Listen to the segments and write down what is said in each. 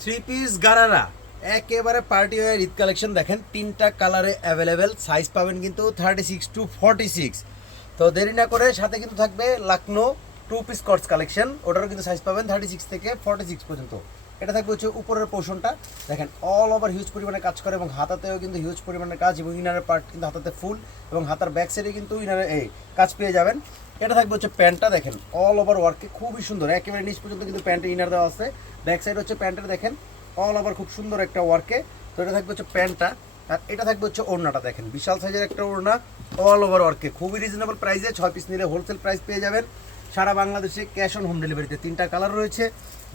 Three piece gharara একেবারে party wear Eid collection দেখেন, তিনটা কালারে অ্যাভেলেবেল, সাইজ পাবেন কিন্তু 36 to 46। তো দেরি না করে সাথে কিন্তু থাকবে লাকনো টু পিস কটস কালেকশন, ওটারও কিন্তু সাইজ পাবেন 36 থেকে 46 পর্যন্ত। এটা থাকবে হচ্ছে উপরের পোর্শনটা দেখেন, অল ওভার হিউজ পরিমাণে কাজ করে এবং হাতাতেও কিন্তু হিউজ পরিমাণে কাজ, এবং ইনারের পার্ট কিন্তু হাতাতে ফুল এবং হাতার ব্যাক সাইডে কিন্তু ইনারের এই কাজ পেয়ে যাবেন। এটা থাকবে হচ্ছে প্যান্টটা দেখেন, অল ওভার ওয়ার্কে খুবই সুন্দর, একেবারে নিচ পর্যন্ত কিন্তু প্যান্টে ইনার দেওয়া আছে। ব্যাক সাইড হচ্ছে প্যান্টের দেখেন অল ওভার খুব সুন্দর একটা ওয়ার্কে। তো এটা থাকবে হচ্ছে প্যান্টটা, আর এটা থাকবে হচ্ছে ওড়নাটা দেখেন, বিশাল সাইজের একটা ওড়না অল ওভার ওয়ার্কে, খুবই রিজনেবল প্রাইসে 6 পিস নিলে হোলসেল প্রাইস পেয়ে যাবেন সারা বাংলাদেশে, ক্যাশ অন হোম ডেলিভারিতে। তিনটা কালার রয়েছে,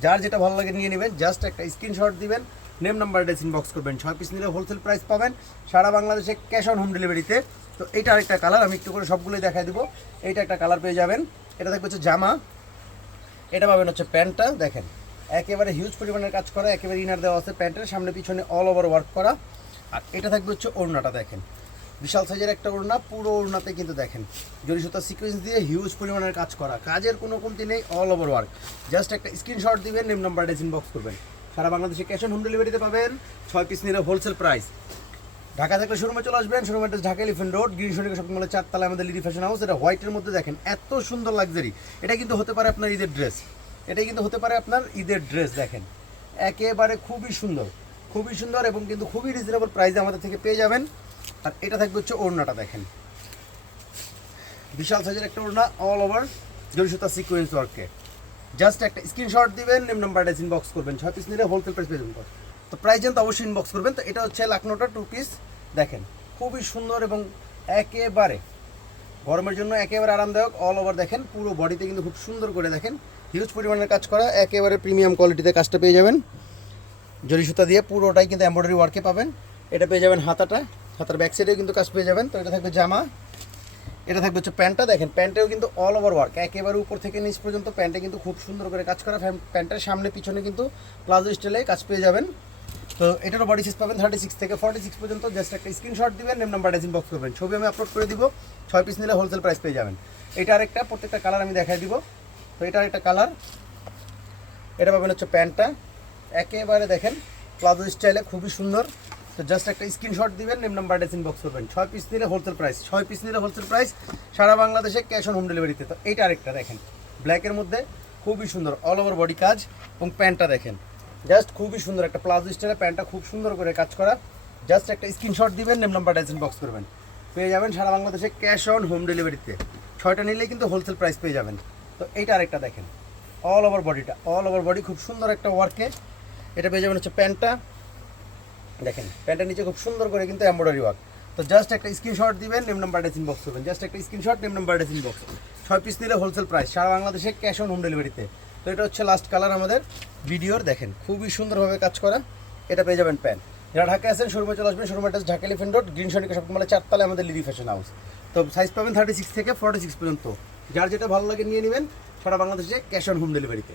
যার যেটা ভালো লাগে নিয়ে নেবেন, জাস্ট একটা স্ক্রিনশট দিবেন, নেম নাম্বার অ্যাড্রেস ইনবক্স করবেন, 6 পিস নিলে হোলসেল প্রাইস পাবেন সারা বাংলাদেশে ক্যাশ অন হোম ডেলিভারিতে। তো এইটা আরেকটা কালার, আমি একটু করে সবগুলোই দেখাই দেবো। এইটা একটা কালার পেয়ে যাবেন, এটা থাকবে হচ্ছে জামা, এটা পাবেন হচ্ছে প্যান্টটা দেখেন, একেবারে হিউজ পরিমাণের কাজ করা, একেবারে ইনার দেওয়া আছে প্যান্টের সামনে পিছনে অল ওভার ওয়ার্ক করা। আর এটা থাকবে হচ্ছে ওড়নাটা দেখেন, বিশাল সাইজের একটা ওড়না, পুরো ওড়নাতে কিন্তু দেখেন জরি সুতা সিকোয়েন্স দিয়ে হিউজ পরিমাণের কাজ করা, কাজের কোনো কমতি নেই, অল ওভার ওয়ার্ক। জাস্ট একটা স্ক্রিনশট দিবেন, নেম নাম্বার অ্যাড্রেস ইনবক্স করবেন, সারা বাংলাদেশে ক্যাশ অন হোম ডেলিভারিতে পাবেন 6 পিস নিলে হোলসেল প্রাইস। ঢাকা থেকে শোরুমে চলে আসবেন, showroom address Dhaka Elephant Road, green শনিকা শপিং মলের 4 তলায় আমাদের লিডি ফ্যাশন হাউস। এটা হোয়াইটের মধ্যে দেখেন এত সুন্দর লাক্সারি, এটা কিন্তু হতে পারে আপনার ঈদের ড্রেস, এটাই কিন্তু হতে পারে আপনার ঈদের ড্রেস দেখেন, একেবারে খুবই সুন্দর, খুবই সুন্দর এবং কিন্তু খুবই রিজনেবল প্রাইসে আমাদের থেকে পেয়ে যাবেন। আর এটা থাকবে হচ্ছে ওড়নাটা দেখেন, বিশাল সাইজের একটা ওড়না অল ওভার জরি সুতা সিকোয়েন্স ওয়ার্কে। জাস্ট একটা স্ক্রিনশট দিবেন, নেম নাম্বার অ্যাড্রেস ইনবক্স করবেন, 6 পিস নিলে হোলসেল প্রাইস পেয়ে যাবেন। তো প্রাইস জানতে অবশ্যই ইনবক্স করবেন। তো এটা হচ্ছে লাকনোটা 2 পিস দেখেন, খুবই সুন্দর এবং একেবারে গরমের জন্য একেবারে আরামদায়ক, অল ওভার দেখেন পুরো বডিতে কিন্তু খুব সুন্দর করে দেখেন হিউজ পরিমাণের কাজ করা, একেবারে প্রিমিয়াম কোয়ালিটিতে কাজটা পেয়ে যাবেন জরি সুতা দিয়ে, পুরোটাই কিন্তু এমব্রয়ডারি ওয়ার্কে পাবেন। এটা পেয়ে যাবেন হাতাটা, হাতার ব্যাক সাইডেও কিন্তু কাজ পেয়ে যাবেন। তো এটা থাকবে জামা, এটা থাকবে হচ্ছে প্যান্টটা দেখেন, প্যান্টেও কিন্তু অল ওভার ওয়ার্ক, একেবারে উপর থেকে নিচ পর্যন্ত প্যান্টে কিন্তু খুব সুন্দর করে কাজ করা, প্যান্টের সামনে পিছনে কিন্তু প্লাজো স্টাইলে কাজ পেয়ে যাবেন। তো এটারও বডি সাইজ পাবেন 36 থেকে 46 পর্যন্ত। জাস্ট একটা স্ক্রিনশট দিবেন, নেম নাম্বার অ্যাড্রেস ইনবক্স করবেন, ছবি আমি আপলোড করে দিব, 6 পিস নিলে হোলসেল প্রাইস পেয়ে যাবেন। এটা আরেকটা, প্রত্যেকটা কালার আমি দেখাই দিব। তো এটা আরেকটা কালার, এটা পাবেন হচ্ছে প্যান্টটা, একেবারে দেখেন প্লাজো স্টাইলে খুবই সুন্দর। তো জাস্ট একটা স্ক্রিনশট দিবেন, নেম নাম্বার অ্যাড্রেস ইনবক্স করবেন, 6 পিস নিলে হোলসেল প্রাইস, 6 পিস নিলে হোলসেল প্রাইস সারা বাংলাদেশে ক্যাশ অন হোম ডেলিভারিতে। তো এইটা আরেকটা দেখেন, ব্ল্যাকের মধ্যে খুবই সুন্দর অল ওভার বডি কাজ, এবং প্যান্টটা দেখেন জাস্ট খুবই সুন্দর একটা প্লাজো স্টাইলে, প্যান্টটা খুব সুন্দর করে কাজ করা। জাস্ট একটা স্ক্রিনশট দিবেন, নেম নাম্বার অ্যাড্রেস ইনবক্স করবেন, পেয়ে যাবেন সারা বাংলাদেশে ক্যাশ অন হোম ডেলিভারিতে। 6টা নিলেই কিন্তু হোলসেল প্রাইস পেয়ে যাবেন। তো এইটা আরেকটা দেখেন, অল ওভার বডিটা, অল ওভার বডি খুব সুন্দর একটা ওয়ার্কে। এটা পেয়ে যাবেন হচ্ছে প্যান্টটা দেখেন, প্যান্টের নিচে খুব সুন্দর করে কিন্তু এমব্রয়ডারি ওয়ার্ক। তো জাস্ট একটা স্ক্রিনশট দিবেন, নেম নাম্বার অ্যাড্রেস ইনবক্স করবেন, জাস্ট একটা screenshot, name number address inbox. 6 piece নিলে হোলসেল প্রাইস সারা বাংলাদেশে ক্যাশ অন হোম ডেলিভারিতে। তো এটা হচ্ছে লাস্ট কালার আমাদের ভিডিওর, দেখেন খুবই সুন্দরভাবে কাজ করা। এটা পেয়ে যাবেন প্যান্ট। যারা ঢাকা আছেন শোরুমে চলে আসবেন, showroom address Dhaka Elephant Road, green শনিকা শপিং মলের 4 তলায় আমাদের লিডি ফ্যাশন হাউস। তো সাইজ পাবেন 36 থেকে 46 পর্যন্ত, যার যেটা ভালো লাগে নিয়ে নেবেন সারা বাংলাদেশে ক্যাশ অন হোম ডেলিভারিতে।